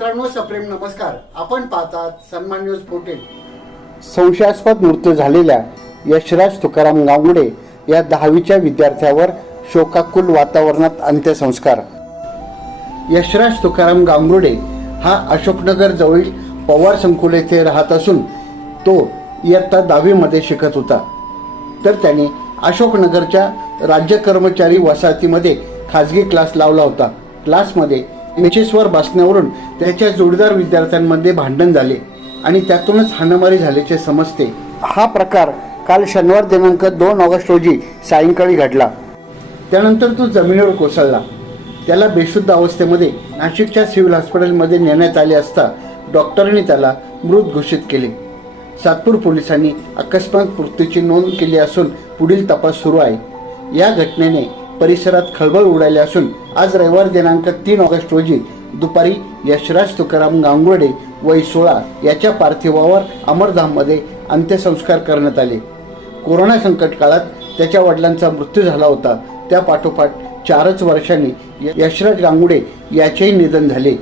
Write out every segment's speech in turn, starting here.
मित्रांनो सप्रेम नमस्कार. आपण पाहतात सन्मान न्यूज फोर्टीन संशयास्पद मृत्यू झालेल्या यशराज तुकाराम गांगुडे या दहावीच्या विद्यार्थ्यावर शोकाकुल वातावरणात अंत्यसंस्कार. यशराज तुकाराम गांगुडे हा अशोकनगर जवळील पवार संकुल येथे राहत असून तो इयत्ता दहावीमध्ये शिकत होता. तर त्याने अशोकनगरच्या राज्य कर्मचारी वसाहतीमध्ये खाजगी क्लास लावला होता. क्लासमध्ये बेंचेसवर बसण्यावरून त्याच्या जोडीदार विद्यार्थ्यांमध्ये भांडण झाले आणि त्यातूनच हाणामारी झाल्याचे समजते. हा प्रकार काल शनिवार दिनांक दोन ऑगस्ट रोजी सायंकाळी घडला. त्यानंतर तो जमिनीवर कोसळला. त्याला बेशुद्ध अवस्थेमध्ये नाशिकच्या सिव्हिल हॉस्पिटलमध्ये नेण्यात आले असता डॉक्टरांनी त्याला मृत घोषित केले. सातपूर पोलिसांनी अकस्मात मृत्यूची नोंद केली असून पुढील तपास सुरू आहे. या घटनेने परिसरात खळबळ उडाली असून आज रविवार दिनांक तीन ऑगस्ट रोजी दुपारी यशराज तुकाराम गांगुर्डे वय सोळा याच्या पार्थिवावर अमरधाममध्ये अंत्यसंस्कार करण्यात आले. कोरोना संकट काळात त्याच्या वडिलांचा मृत्यू झाला होता. त्या पाठोपाठ चारच वर्षांनी यशराज गांगुडे याचेही निधन झाले.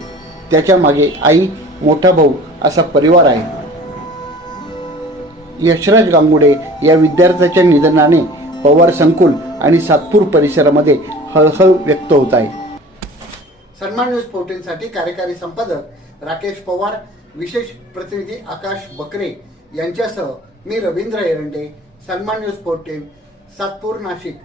त्याच्यामागे आई मोठा भाऊ असा परिवार आहे. यशराज गांगुडे या विद्यार्थ्याच्या निधनाने पवार संकुल आणि सातपूर परिसरामध्ये हळहळ व्यक्त होत आहे. सन्मान न्यूज फोर्टीनसाठी कार्यकारी संपादक राकेश पवार विशेष प्रतिनिधी आकाश बकरे यांच्यासह मी रवींद्र एरंडे सन्मान न्यूज फोर्टीन सातपूर नाशिक.